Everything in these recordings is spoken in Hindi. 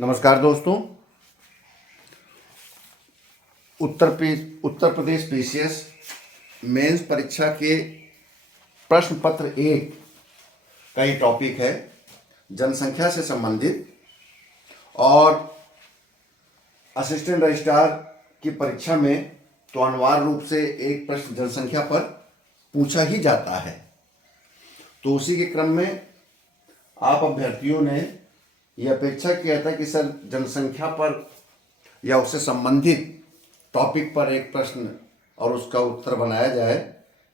नमस्कार दोस्तों। उत्तर प्रदेश पीसीएस मेंस परीक्षा के प्रश्न पत्र एक का ही टॉपिक है जनसंख्या से संबंधित। और असिस्टेंट रजिस्ट्रार की परीक्षा में तो अनिवार्य रूप से एक प्रश्न जनसंख्या पर पूछा ही जाता है। तो उसी के क्रम में आप अभ्यर्थियों ने यह अपेक्षा किया था कि सर जनसंख्या पर या उससे संबंधित टॉपिक पर एक प्रश्न और उसका उत्तर बनाया जाए,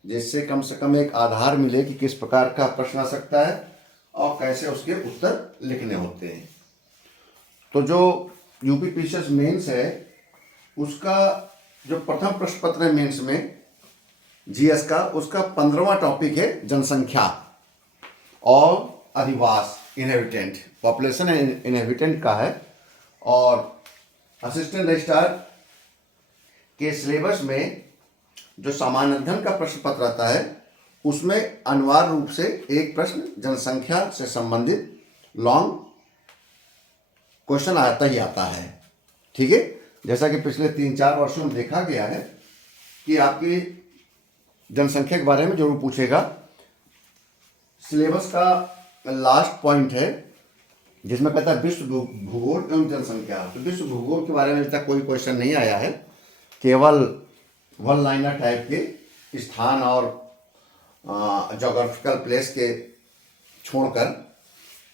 जिससे कम से कम एक आधार मिले कि किस प्रकार का प्रश्न आ सकता है और कैसे उसके उत्तर लिखने होते हैं। तो जो यूपी पीसीएस मेंस है उसका जो प्रथम प्रश्न पत्र है मेंस में जीएस का, उसका 15वां टॉपिक है जनसंख्या और अधिवास, इनहेबिटेंट, पॉपुलेशन इनहेबिटेंट का है। और असिस्टेंट रजिस्ट्रार के सिलेबस में जो सामान्य अध्ययन का प्रश्न पत्र आता है उसमें अनिवार्य रूप से एक प्रश्न जनसंख्या से संबंधित लॉन्ग क्वेश्चन आता ही आता है। ठीक है, जैसा कि पिछले 3-4 वर्षों में देखा गया है कि आपकी जनसंख्या के बारे में जरूर पूछेगा। सिलेबस का लास्ट पॉइंट है जिसमें कहता है विश्व भूगोल एवं जनसंख्या। तो विश्व भूगोल के बारे में अभी तक कोई क्वेश्चन नहीं आया है, केवल वन लाइनर टाइप के स्थान और जोग्राफिकल प्लेस के छोड़कर।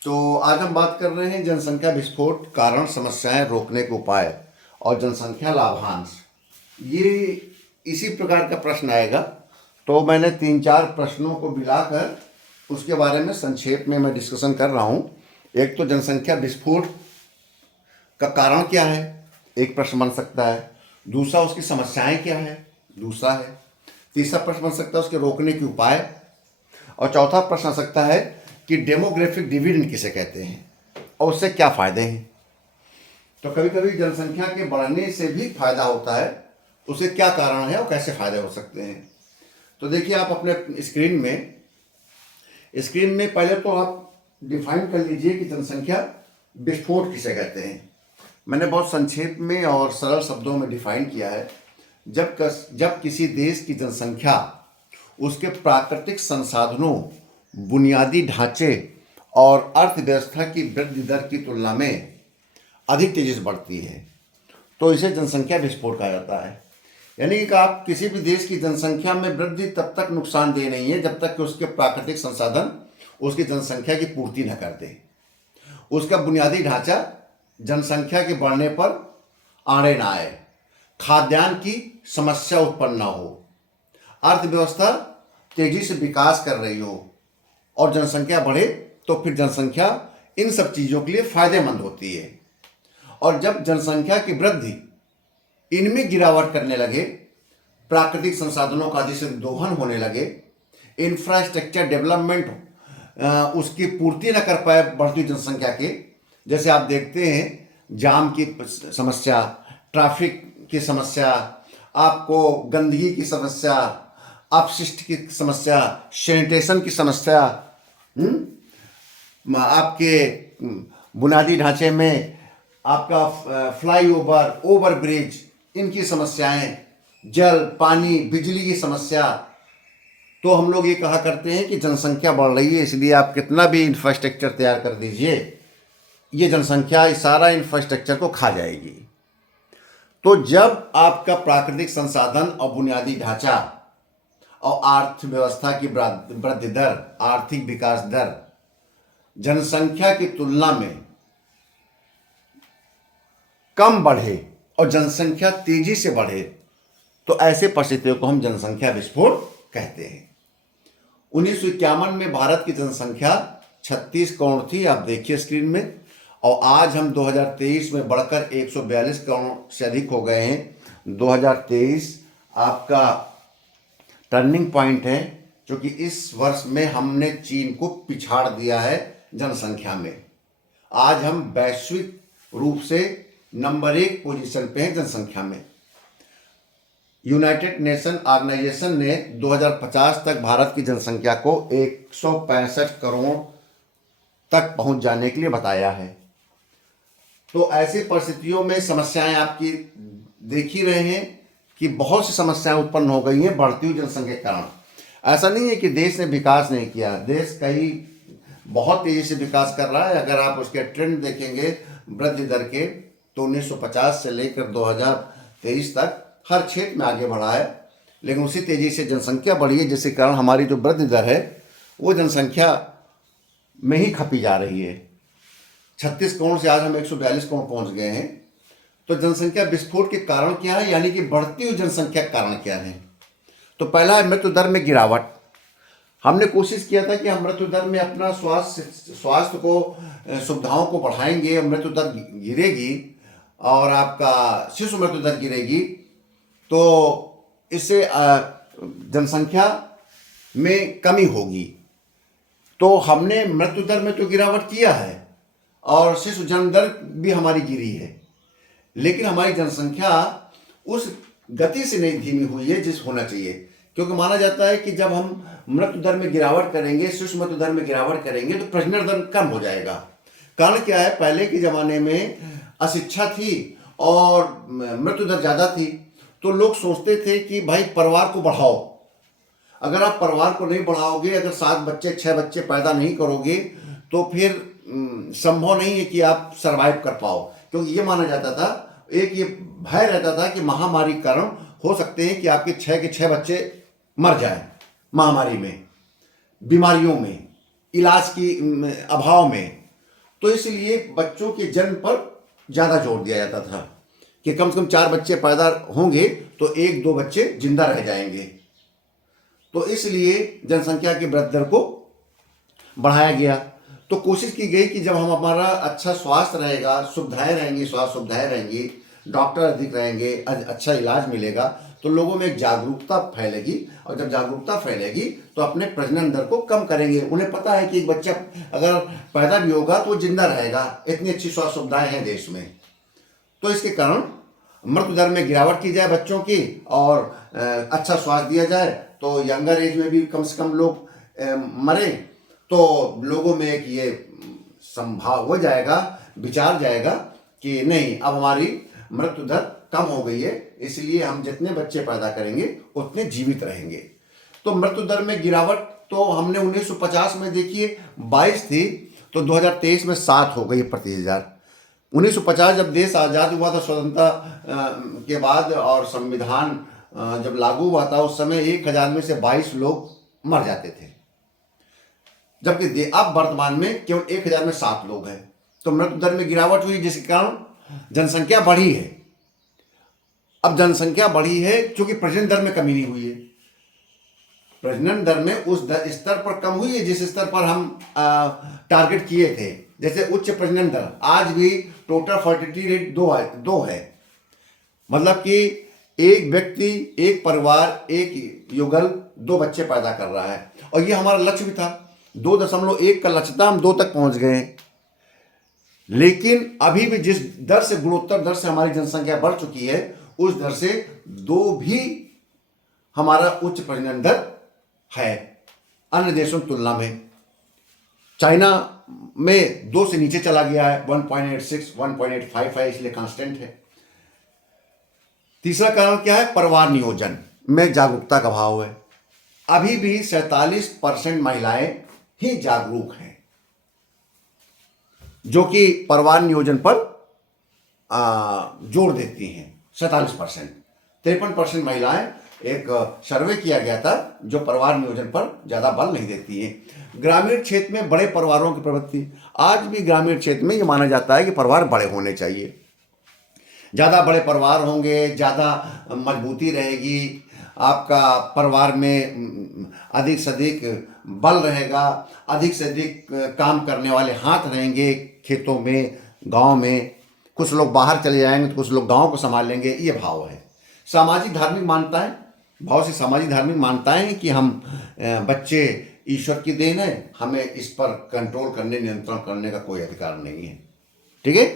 तो आज हम बात कर रहे हैं जनसंख्या विस्फोट, कारण, समस्याएं, रोकने के उपाय और जनसंख्या लाभांश। ये इसी प्रकार का प्रश्न आएगा। तो मैंने 3-4 प्रश्नों को मिलाकर उसके बारे में संक्षेप में मैं डिस्कशन कर रहा हूँ। एक तो जनसंख्या विस्फोट का कारण क्या है, एक प्रश्न बन सकता है। दूसरा उसकी समस्याएं क्या है, दूसरा है। तीसरा प्रश्न बन सकता है उसके रोकने के उपाय। और चौथा प्रश्न आ सकता है कि डेमोग्राफिक डिविडेंड किसे कहते हैं और उससे क्या फायदे हैं। तो कभी कभी जनसंख्या के बढ़ने से भी फायदा होता है, उसे क्या कारण है और कैसे फायदे हो सकते हैं। तो देखिए, आप अपने स्क्रीन में पहले तो आप डिफाइन कर लीजिए कि जनसंख्या विस्फोट किसे कहते हैं। मैंने बहुत संक्षेप में और सरल शब्दों में डिफाइन किया है। जब किसी देश की जनसंख्या उसके प्राकृतिक संसाधनों, बुनियादी ढांचे और अर्थव्यवस्था की वृद्धि दर की तुलना में अधिक तेजी से बढ़ती है तो इसे जनसंख्या विस्फोट कहा जाता है। यानी कि आप किसी भी देश की जनसंख्या में वृद्धि तब तक नुकसानदेह नहीं है जब तक कि उसके प्राकृतिक संसाधन उसकी जनसंख्या की पूर्ति न कर दे, उसका बुनियादी ढांचा जनसंख्या के बढ़ने पर आड़े ना आए, खाद्यान्न की समस्या उत्पन्न ना हो, अर्थव्यवस्था तेजी से विकास कर रही हो और जनसंख्या बढ़े तो फिर जनसंख्या इन सब चीज़ों के लिए फायदेमंद होती है। और जब जनसंख्या की वृद्धि इनमें गिरावट करने लगे, प्राकृतिक संसाधनों का अधिक दोहन होने लगे, इंफ्रास्ट्रक्चर डेवलपमेंट उसकी पूर्ति न कर पाए बढ़ती जनसंख्या के, जैसे आप देखते हैं जाम की समस्या, ट्रैफिक की समस्या, आपको गंदगी की समस्या, अपशिष्ट की समस्या, सैनिटेशन की समस्या, आपके बुनियादी ढांचे में आपका फ्लाईओवर, ओवरब्रिज, इनकी समस्याएं, जल, पानी, बिजली की समस्या। तो हम लोग ये कहा करते हैं कि जनसंख्या बढ़ रही है इसलिए आप कितना भी इंफ्रास्ट्रक्चर तैयार कर दीजिए, ये जनसंख्या इस सारा इंफ्रास्ट्रक्चर को खा जाएगी। तो जब आपका प्राकृतिक संसाधन और बुनियादी ढांचा और अर्थव्यवस्था की वृद्धि दर, आर्थिक विकास दर जनसंख्या की तुलना में कम बढ़े और जनसंख्या तेजी से बढ़े तो ऐसे परिस्थितियों को हम जनसंख्या विस्फोट कहते हैं। 1951 में भारत की जनसंख्या 36 करोड़ थी, आप देखिए स्क्रीन में, और आज हम 2023 में बढ़कर 142 करोड़ से अधिक हो गए हैं। 2023 आपका टर्निंग पॉइंट है क्योंकि इस वर्ष में हमने चीन को पिछाड़ दिया है जनसंख्या में। आज हम वैश्विक रूप से नंबर 1 पोजीशन पे हैं जनसंख्या में। यूनाइटेड नेशन ऑर्गेनाइजेशन ने 2050 तक भारत की जनसंख्या को 165 करोड़ तक पहुंच जाने के लिए बताया है। तो ऐसी परिस्थितियों में समस्याएं आपकी देख ही रहे हैं कि बहुत सी समस्याएं उत्पन्न हो गई हैं बढ़ती हुई जनसंख्या के कारण। ऐसा नहीं है कि देश ने विकास नहीं किया, देश कई बहुत तेजी से विकास कर रहा है। अगर आप उसके ट्रेंड देखेंगे वृद्धि दर के, तो 1950 से लेकर 2023 तक हर क्षेत्र में आगे बढ़ा है, लेकिन उसी तेजी से जनसंख्या बढ़ी है, जिसके कारण हमारी जो वृद्धि दर है वो जनसंख्या में ही खपी जा रही है। 36 करोड़ से आज हम 142 करोड़ पहुंच गए हैं। तो जनसंख्या विस्फोट के कारण क्या है, यानी कि बढ़ती हुई जनसंख्या के कारण क्या है? तो पहला है मृत्यु दर में गिरावट। हमने कोशिश किया था कि हम मृत्यु दर में अपना स्वास्थ्य को सुविधाओं को बढ़ाएंगे, मृत्यु दर गिरेगी और आपका शिशु मृत्यु दर गिरेगी, तो इससे जनसंख्या में कमी होगी। तो हमने मृत्यु दर में तो गिरावट किया है और शिशु जन्म दर भी हमारी गिरी है, लेकिन हमारी जनसंख्या उस गति से नहीं धीमी हुई है जिस होना चाहिए। क्योंकि माना जाता है कि जब हम मृत्यु दर में गिरावट करेंगे, शिशु मृत्यु दर में गिरावट करेंगे, तो प्रजनन दर कम हो जाएगा। कारण क्या है, पहले के ज़माने में अशिक्षा थी और मृत्यु दर ज़्यादा थी, तो लोग सोचते थे कि भाई परिवार को बढ़ाओ। अगर आप परिवार को नहीं बढ़ाओगे, अगर 7 बच्चे 6 बच्चे पैदा नहीं करोगे, तो फिर संभव नहीं है कि आप सरवाइव कर पाओ। क्योंकि ये माना जाता था, एक ये भय रहता था कि महामारी के कारण हो सकते हैं कि आपके 6 के 6 बच्चे मर जाएं महामारी में, बीमारियों में, इलाज की अभाव में। तो इसलिए बच्चों के जन्म पर ज़्यादा जोर दिया जाता था कि कम से कम 4 बच्चे पैदा होंगे तो 1-2 बच्चे जिंदा रह जाएंगे। तो इसलिए जनसंख्या की वृद्धि दर को बढ़ाया गया। तो कोशिश की गई कि जब हम हमारा अच्छा स्वास्थ्य रहेगा, सुविधाएं रहेंगी, स्वास्थ्य सुविधाएं रहेंगी, डॉक्टर अधिक रहेंगे, अच्छा इलाज मिलेगा, तो लोगों में एक जागरूकता फैलेगी, और जब जागरूकता फैलेगी तो अपने प्रजनन दर को कम करेंगे। उन्हें पता है कि एक बच्चा अगर पैदा भी होगा तो जिंदा रहेगा, इतनी अच्छी स्वास्थ्य सुविधाएं हैं देश में। तो इसके कारण मृत्यु दर में गिरावट की जाए बच्चों की, और अच्छा स्वास्थ्य दिया जाए, तो यंगर एज में भी कम से कम लोग मरे, तो लोगों में एक ये संभाव हो जाएगा, विचार जाएगा कि नहीं, अब हमारी मृत्यु दर कम हो गई है, इसलिए हम जितने बच्चे पैदा करेंगे उतने जीवित रहेंगे। तो मृत्यु दर में गिरावट तो हमने 1950 में देखिए 22 थी, तो 2023 में 7 हो गई प्रति 1000। 1950 जब देश आज़ाद हुआ था स्वतंत्रता के बाद, और संविधान जब लागू हुआ था, उस समय 1000 में से 22 लोग मर जाते थे, जबकि अब वर्तमान में केवल 1000 में 7 लोग हैं। तो मृत्यु दर में गिरावट हुई, जिसके कारण जनसंख्या बढ़ी है। अब जनसंख्या बढ़ी है क्योंकि प्रजनन दर में कमी नहीं हुई है। प्रजनन दर में उस स्तर पर कम हुई है जिस स्तर पर हम टारगेट किए थे। जैसे उच्च प्रजनन दर, आज भी टोटल फर्टिलिटी रेट 2 है। मतलब कि एक व्यक्ति, एक परिवार, एक युगल 2 बच्चे पैदा कर रहा है, और ये हमारा लक्ष्य भी था। 2.1 का लक्ष्य था, हम 2 तक पहुंच गए हैं। लेकिन अभी भी जिस दर से, गुणोत्तर दर से हमारी जनसंख्या बढ़ चुकी है, उस दर से 2 भी हमारा उच्च प्रजनन दर है अन्य देशों की तुलना में। चाइना में 2 से नीचे चला गया है, 1.86, 1.85 है, इसलिए कांस्टेंट है। तीसरा कारण क्या है, परिवार नियोजन में जागरूकता का अभाव है। अभी भी 47% महिलाएं ही जागरूक हैं जो कि परिवार नियोजन पर जोर देती हैं। 47%, 53% महिलाएं, एक सर्वे किया गया था, जो परिवार नियोजन पर ज़्यादा बल नहीं देती हैं। ग्रामीण क्षेत्र में बड़े परिवारों की प्रवृत्ति, आज भी ग्रामीण क्षेत्र में ये माना जाता है कि परिवार बड़े होने चाहिए। ज़्यादा बड़े परिवार होंगे, ज़्यादा मजबूती रहेगी, आपका परिवार में अधिक से अधिक बल रहेगा, अधिक से अधिक काम करने वाले हाथ रहेंगे खेतों में, गांव में। कुछ लोग बाहर चले जाएंगे तो कुछ लोग गांव को संभाल लेंगे, ये भाव है। सामाजिक धार्मिक मान्यताएं, बहुत सी सामाजिक धार्मिक मान्यताएं हैं कि हम बच्चे ईश्वर की देन है, हमें इस पर कंट्रोल करने, नियंत्रण करने का कोई अधिकार नहीं है। ठीक है।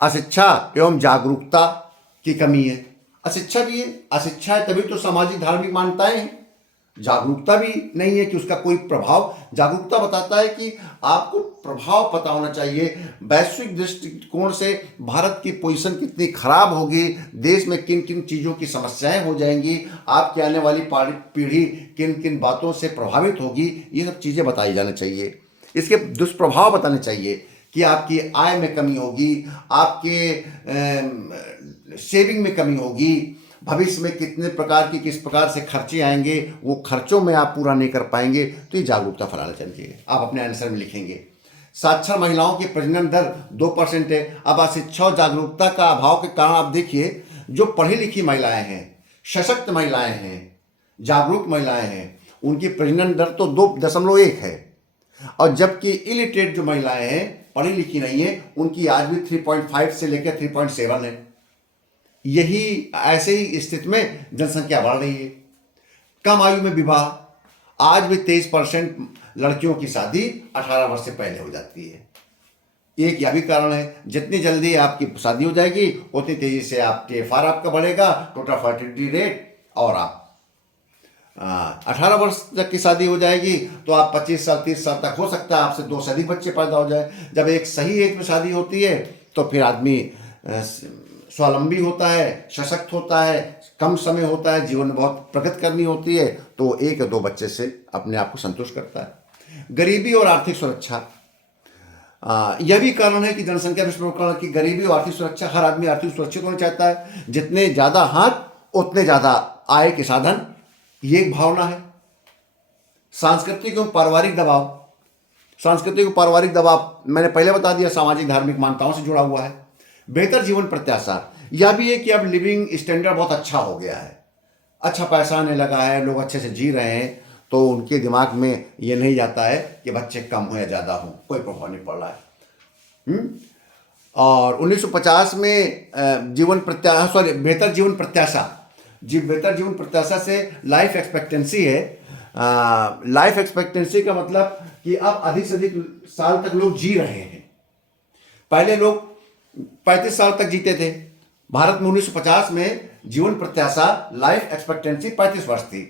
अशिक्षा एवं जागरूकता की कमी है। अशिक्षा भी है, अशिक्षा है तभी तो सामाजिक धार्मिक मान्यताएं हैं। जागरूकता भी नहीं है कि उसका कोई प्रभाव। जागरूकता बताता है कि आपको प्रभाव पता होना चाहिए, वैश्विक दृष्टिकोण से भारत की पोजीशन कितनी खराब होगी, देश में किन किन चीज़ों की समस्याएं हो जाएंगी, आपकी आने वाली पीढ़ी किन किन बातों से प्रभावित होगी, ये सब चीज़ें बताई जानी चाहिए। इसके दुष्प्रभाव बताने चाहिए कि आपकी आय में कमी होगी, आपके सेविंग में कमी होगी, भविष्य में कितने प्रकार की किस प्रकार से खर्चे आएंगे, वो खर्चों में आप पूरा नहीं कर पाएंगे। तो ये जागरूकता फैलाना चाहिए। आप अपने आंसर में लिखेंगे साक्षर महिलाओं की प्रजनन दर 2% है। अब अशिक्षा और जागरूकता का अभाव के कारण आप देखिए, जो पढ़ी लिखी महिलाएं हैं, सशक्त महिलाएं हैं, जागरूक महिलाएं हैं, उनकी प्रजनन दर तो 2.1 है। और जबकि इलिटरेट जो महिलाएं हैं, पढ़ी लिखी नहीं है, उनकी आज भी 3.5 से लेकर 3.7 है। यही ऐसे ही स्थिति में जनसंख्या बढ़ रही है। कम आयु में विवाह, आज भी 23% लड़कियों की शादी 18 वर्ष से पहले हो जाती है। एक यह भी कारण है, जितनी जल्दी आपकी शादी हो जाएगी उतनी तेजी से आप TFR आपका बढ़ेगा, टोटल फर्टिलिटी रेट, और आप 18 वर्ष तक की शादी हो जाएगी तो आप 25 साल 30 साल तक हो सकता है आपसे 2 से अधिक बच्चे पैदा हो जाए। जब एक सही एज में शादी होती है तो फिर आदमी स्वावलंबी होता है, सशक्त होता है, कम समय होता है, जीवन में बहुत प्रगति करनी होती है, तो 1 या 2 बच्चे से अपने आप को संतुष्ट करता है। गरीबी और आर्थिक सुरक्षा, यह भी कारण है कि जनसंख्या विस्फोट की गरीबी और आर्थिक सुरक्षा। हर आदमी आर्थिक सुरक्षित होना चाहता है, जितने ज़्यादा हाथ उतने ज़्यादा आय के साधन, ये एक भावना है। सांस्कृतिक एवं पारिवारिक दबाव, सांस्कृतिक और पारिवारिक दबाव मैंने पहले बता दिया, सामाजिक धार्मिक मान्यताओं से जुड़ा हुआ है। बेहतर जीवन प्रत्याशा, यह भी है कि अब लिविंग स्टैंडर्ड बहुत अच्छा हो गया है, अच्छा पैसा आने लगा है, लोग अच्छे से जी रहे हैं, तो उनके दिमाग में ये नहीं जाता है कि बच्चे कम हो या ज़्यादा हो, कोई प्रभाव नहीं पड़ रहा है। और 1950 में बेहतर जीवन प्रत्याशा, बेहतर जीवन प्रत्याशा से लाइफ एक्सपेक्टेंसी है। लाइफ एक्सपेक्टेंसी का मतलब कि अब अधिक से अधिक साल तक लोग जी रहे हैं। पहले लोग 35 साल तक जीते थे। भारत में 1950 में जीवन प्रत्याशा लाइफ एक्सपेक्टेंसी 35 वर्ष थी।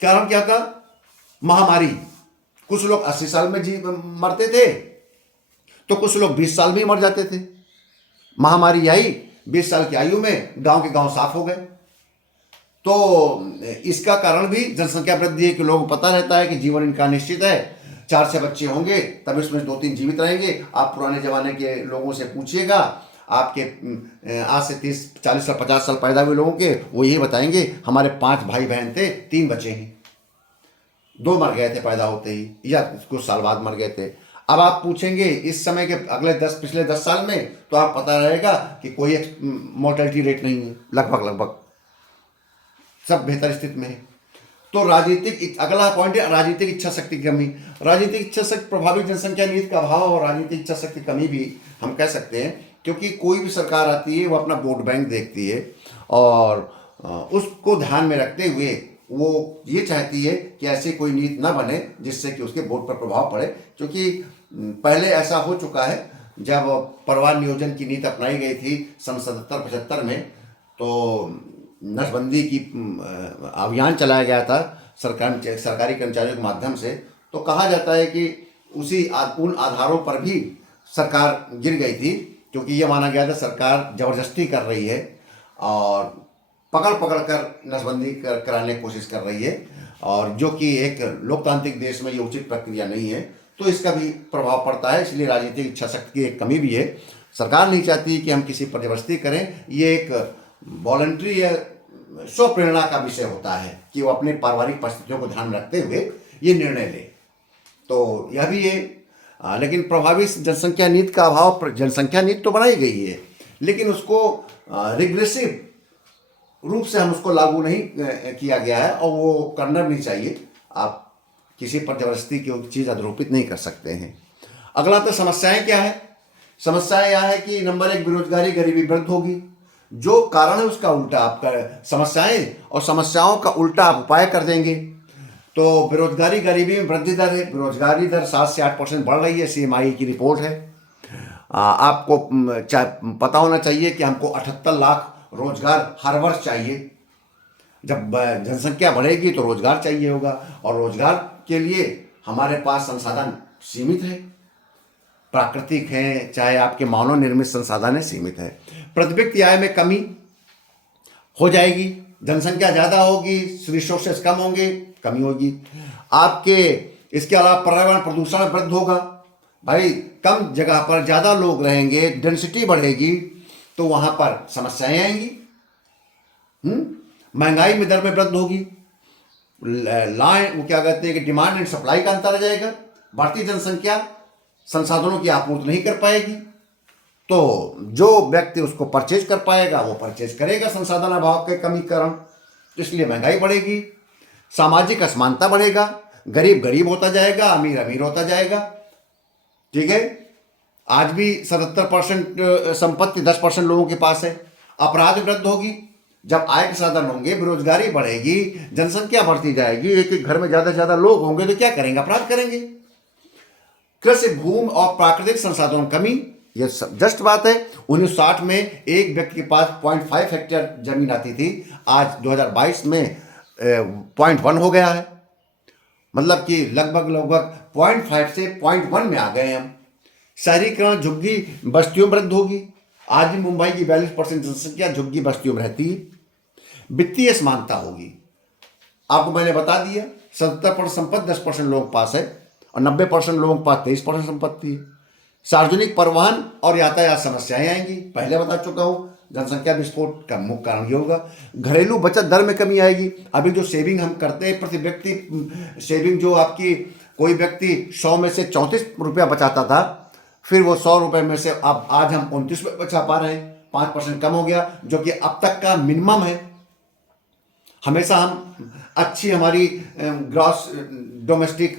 कारण क्या था? महामारी। कुछ लोग 80 साल में मरते थे, तो कुछ लोग 20 साल में ही मर जाते थे। महामारी आई, 20 साल की आयु में गांव के गांव साफ हो गए। तो इसका कारण भी जनसंख्या वृद्धि है कि लोगों को पता रहता है कि जीवन इनका निश्चित है, 4 से बच्चे होंगे तब इसमें 2-3 जीवित रहेंगे। आप पुराने जमाने के लोगों से पूछिएगा, आपके आज से 30-40 साल 50 साल पैदा हुए लोगों के, वो यही बताएंगे हमारे 5 भाई बहन थे, 3 बचे हैं, 2 मर गए थे पैदा होते ही या कुछ साल बाद मर गए थे। अब आप पूछेंगे इस समय के पिछले 10 साल में, तो आप पता रहेगा कि कोई मोर्टेलिटी रेट नहीं है, लगभग सब बेहतर स्थिति में है। तो अगला पॉइंट है राजनीतिक इच्छा शक्ति की कमी। राजनीतिक इच्छा शक्ति, प्रभावी जनसंख्या नीति का अभाव और राजनीतिक इच्छा शक्ति की कमी भी हम कह सकते हैं, क्योंकि कोई भी सरकार आती है वो अपना वोट बैंक देखती है और उसको ध्यान में रखते हुए वो ये चाहती है कि ऐसी कोई नीति न बने जिससे कि उसके वोट पर प्रभाव पड़े। क्योंकि पहले ऐसा हो चुका है, जब परिवार नियोजन की नीति अपनाई गई थी सन 77-75 में, तो नसबंदी की अभियान चलाया गया था सरकारी कर्मचारियों के माध्यम से। तो कहा जाता है कि उन आधारों पर भी सरकार गिर गई थी, क्योंकि ये माना गया था सरकार जबरदस्ती कर रही है और पकड़ कर नसबंदी कराने की कोशिश कर रही है, और जो कि एक लोकतांत्रिक देश में ये उचित प्रक्रिया नहीं है। तो इसका भी प्रभाव पड़ता है। इसलिए राजनीतिक इच्छा शक्ति की एक कमी भी है। सरकार नहीं चाहती कि हम किसी पर जबरदस्ती करें। ये एक वॉलंटरी या स्व प्रेरणा का विषय होता है कि वो अपने पारिवारिक परिस्थितियों को ध्यान में रखते हुए ये निर्णय ले। तो यह भी है। लेकिन प्रभावी जनसंख्या नीति का अभाव, जनसंख्या नीति तो बनाई गई है, लेकिन उसको रिग्रेसिव रूप से हम उसको लागू नहीं किया गया है, और वो करना भी नहीं चाहिए। आप किसी पर जबरदस्ती की चीज़ आरोपित नहीं कर सकते हैं। अगला तो समस्याएं क्या है? समस्याएं यह है कि नंबर 1 बेरोजगारी, गरीबी वृद्धि होगी। जो कारण है उसका उल्टा आपका समस्याएं, और समस्याओं का उल्टा आप उपाय कर देंगे। तो बेरोजगारी, गरीबी में वृद्धि दर है। बेरोजगारी दर 7 से 8% बढ़ रही है, CMI की रिपोर्ट है। आपको पता होना चाहिए कि हमको 78 लाख रोजगार हर वर्ष चाहिए। जब जनसंख्या बढ़ेगी तो रोजगार चाहिए होगा, और रोजगार के लिए हमारे पास संसाधन सीमित है, प्राकृतिक हैं चाहे आपके मानव निर्मित संसाधन है, सीमित है। प्रति व्यक्ति आय में कमी हो जाएगी, जनसंख्या ज़्यादा होगी, रिसोर्सेस कम होंगे, कमी होगी। आपके इसके अलावा पर्यावरण प्रदूषण में वृद्धि होगा। भाई कम जगह पर ज़्यादा लोग रहेंगे, डेंसिटी बढ़ेगी, तो वहाँ पर समस्याएं आएंगी। महंगाई में दर में वृद्धि होगी, लाइन वो क्या कहते हैं कि डिमांड एंड सप्लाई का अंतर आ जाएगा। बढ़ती जनसंख्या संसाधनों की आपूर्ति नहीं कर पाएगी, तो जो व्यक्ति उसको परचेज कर पाएगा वो परचेज करेगा संसाधन अभाव के कमी कारण, इसलिए महंगाई बढ़ेगी। सामाजिक असमानता बढ़ेगा, गरीब गरीब होता जाएगा, अमीर अमीर होता जाएगा। ठीक है, आज भी 77% संपत्ति 10% लोगों के पास है। अपराध वृद्धि होगी, जब आय के साधन होंगे, बेरोजगारी बढ़ेगी, जनसंख्या बढ़ती जाएगी, एक एक घर में ज्यादा से ज्यादा लोग होंगे तो क्या करेंगे? अपराध करेंगे। कृषि भूमि और प्राकृतिक संसाधन कमी, ये जस्ट बात है। 1960 में एक व्यक्ति के पास 0.5 हेक्टेयर जमीन आती थी, आज 2022 में 0.1 हो गया है। मतलब कि लगभग 0.5 से 0.1 में आ गए हम। शहरीकरण, झुग्गी बस्तियों में वृद्धि होगी। आज भी मुंबई की 42% जनसंख्या झुग्गी बस्तियों में रहती है। वित्तीय असमानता होगी, आपको मैंने बता दिया। 70% संपत्ति 10% लोगों के पास है और 90% लोगों के पास 23% संपत्ति है। सार्वजनिक परिवहन और यातायात समस्याएं आएंगी, पहले बता चुका हूं। जनसंख्या विस्फोट का मुख्य कारण ये होगा। घरेलू बचत दर में कमी आएगी। अभी जो सेविंग हम करते हैं, प्रति व्यक्ति सेविंग जो आपकी, कोई व्यक्ति 100 में से 34 रुपया बचाता था, फिर वो 100 रुपये में से अब आज हम 29 रुपये बचा पा रहे हैं, 5% कम हो गया, जो कि अब तक का मिनिमम है। हमेशा हम अच्छी हमारी ग्रॉस डोमेस्टिक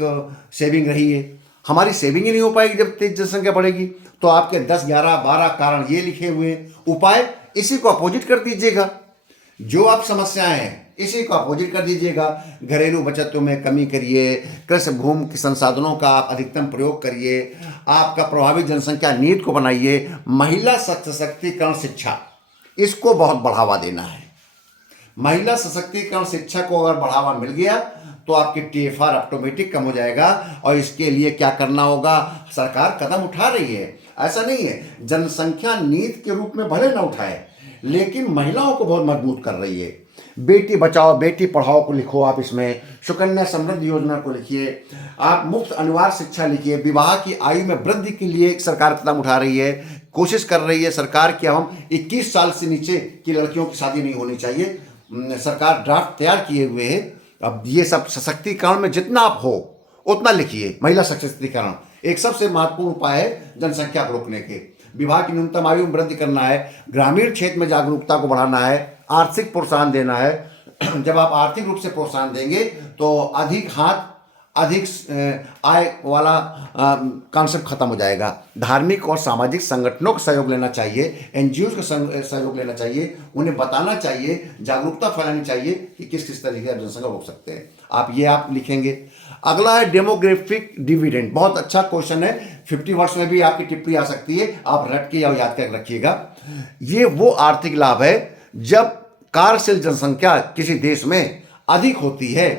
सेविंग रही है, हमारी सेविंग ही नहीं हो पाएगी जब तेज जनसंख्या बढ़ेगी। तो आपके 10, 11, 12 कारण ये लिखे हुए हैं। उपाय इसी को अपोजिट कर दीजिएगा। जो आप समस्याएं हैं इसी को अपोजिट कर दीजिएगा। घरेलू बचतों में कमी करिए, कृषि भूमि के संसाधनों का आप अधिकतम प्रयोग करिए, आपका प्रभावी जनसंख्या नीति को बनाइए। महिला सशक्तिकरण शिक्षा, इसको बहुत बढ़ावा देना है। महिला सशक्तिकरण शिक्षा को अगर बढ़ावा मिल गया तो आपकी TFR ऑटोमेटिक कम हो जाएगा। और इसके लिए क्या करना होगा, सरकार कदम उठा रही है, ऐसा नहीं है। जनसंख्या नीति के रूप में भले न उठाए, लेकिन महिलाओं को बहुत मजबूत कर रही है। बेटी बचाओ बेटी पढ़ाओ को लिखो आप, इसमें सुकन्या समृद्धि योजना को लिखिए, आप मुफ्त अनिवार्य शिक्षा लिखिए। विवाह की आयु में वृद्धि के लिए सरकार कदम उठा रही है, कोशिश कर रही है सरकार कि हम 21 साल से नीचे की लड़कियों की शादी नहीं होनी चाहिए। सरकार ड्राफ्ट तैयार किए हुए है। अब ये सब सशक्तिकरण में जितना आप हो उतना लिखिए। महिला सशक्तिकरण एक सबसे महत्वपूर्ण उपाय है जनसंख्या को रोकने के। विवाह की न्यूनतम आयु में वृद्धि करना है, ग्रामीण क्षेत्र में जागरूकता को बढ़ाना है, आर्थिक प्रोत्साहन देना है। जब आप आर्थिक रूप से प्रोत्साहन देंगे तो अधिक आय वाला कॉन्सेप्ट खत्म हो जाएगा। धार्मिक और सामाजिक संगठनों का सहयोग लेना चाहिए, NGOs का सहयोग लेना चाहिए, उन्हें बताना चाहिए, जागरूकता फैलानी चाहिए कि किस किस तरीके से जनसंख्या रोक सकते हैं। आप लिखेंगे। अगला है डेमोग्राफिक डिविडेंड। बहुत अच्छा क्वेश्चन है, 50 वर्ष में भी आपकी टिप्पणी आ सकती है, आप रट के या याद कर रखिएगा। ये वो आर्थिक लाभ है जब कार्यशील जनसंख्या किसी देश में अधिक होती है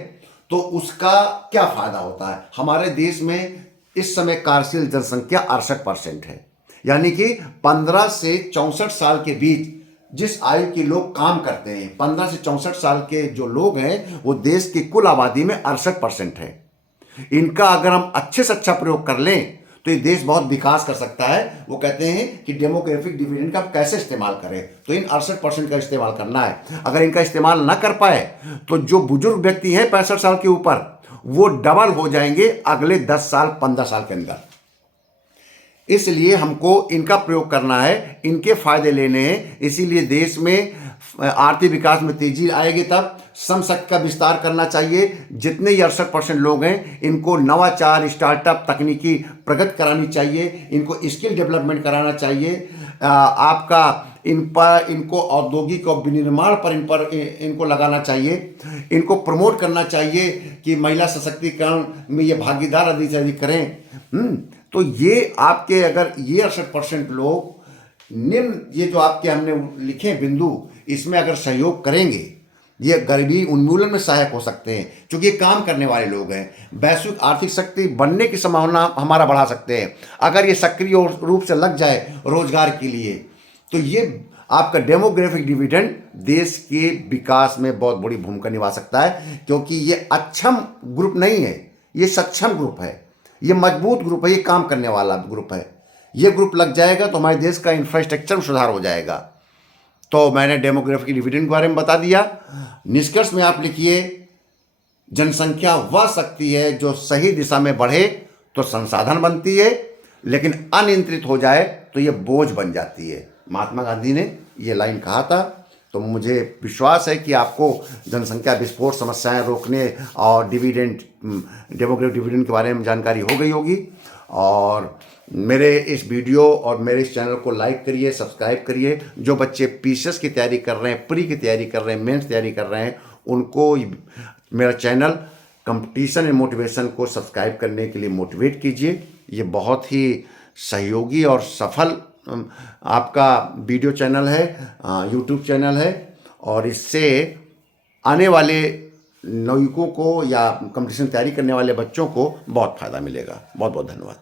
तो उसका क्या फायदा होता है। हमारे देश में इस समय कार्यशील जनसंख्या 68% है, यानी कि 15 से 64 साल के बीच जिस आयु के लोग काम करते हैं, 15 से 64 साल के जो लोग हैं वो देश की कुल आबादी में 68% है। इनका अगर हम अच्छे से अच्छा प्रयोग कर लें तो ये देश बहुत विकास कर सकता है। वो कहते हैं कि डेमोग्राफिक डिविडेंड का कैसे इस्तेमाल करें, तो इन 68% का इस्तेमाल करना है। अगर इनका इस्तेमाल ना कर पाए तो जो बुजुर्ग व्यक्ति हैं 65 साल के ऊपर, वो डबल हो जाएंगे अगले 10 साल 15 साल के अंदर। इसलिए हमको इनका प्रयोग करना है, इनके फायदे लेने हैं। इसीलिए देश में आर्थिक विकास में तेजी आएगी तब श्रम शक्ति का विस्तार करना चाहिए। जितने ही 68% लोग हैं इनको नवाचार, स्टार्टअप, तकनीकी प्रगति करानी चाहिए, इनको स्किल डेवलपमेंट कराना चाहिए। आपका इनको औद्योगिक और विनिर्माण पर इनको लगाना चाहिए, इनको प्रमोट करना चाहिए कि महिला सशक्तिकरण में ये भागीदार अधिक से अधिक करें। तो ये आपके अगर ये 68% लोग निम्न ये जो आपके हमने लिखे बिंदु, इसमें अगर सहयोग करेंगे, ये गरीबी उन्मूलन में सहायक हो सकते हैं, क्योंकि ये काम करने वाले लोग हैं। वैश्विक आर्थिक शक्ति बनने की संभावना हमारा बढ़ा सकते हैं अगर ये सक्रिय रूप से लग जाए रोजगार के लिए। तो ये आपका डेमोग्राफिक डिविडेंड देश के विकास में बहुत बड़ी भूमिका निभा सकता है, क्योंकि ये अक्षम ग्रुप नहीं है, ये सक्षम ग्रुप है, ये मजबूत ग्रुप है, ये काम करने वाला ग्रुप है। ये ग्रुप लग जाएगा तो हमारे देश का इंफ्रास्ट्रक्चर में सुधार हो जाएगा। तो मैंने डेमोग्राफिक डिविडेंड के बारे में बता दिया। निष्कर्ष में आप लिखिए, जनसंख्या वह शक्ति है जो सही दिशा में बढ़े तो संसाधन बनती है, लेकिन अनियंत्रित हो जाए तो ये बोझ बन जाती है। महात्मा गांधी ने ये लाइन कहा था। तो मुझे विश्वास है कि आपको जनसंख्या विस्फोट समस्याएं रोकने और डेमोग्राफिक डिविडेंड के बारे में जानकारी हो गई होगी। और मेरे इस वीडियो और मेरे इस चैनल को लाइक करिए, सब्सक्राइब करिए। जो बच्चे पीसीएस की तैयारी कर रहे हैं, प्री की तैयारी कर रहे हैं, मेंस तैयारी कर रहे हैं, उनको मेरा चैनल कंपटीशन एंड मोटिवेशन को सब्सक्राइब करने के लिए मोटिवेट कीजिए। ये बहुत ही सहयोगी और सफल आपका वीडियो चैनल है, यूट्यूब चैनल है, और इससे आने वाले नवयुवकों को या कंपटीशन तैयारी करने वाले बच्चों को बहुत फ़ायदा मिलेगा। बहुत बहुत धन्यवाद।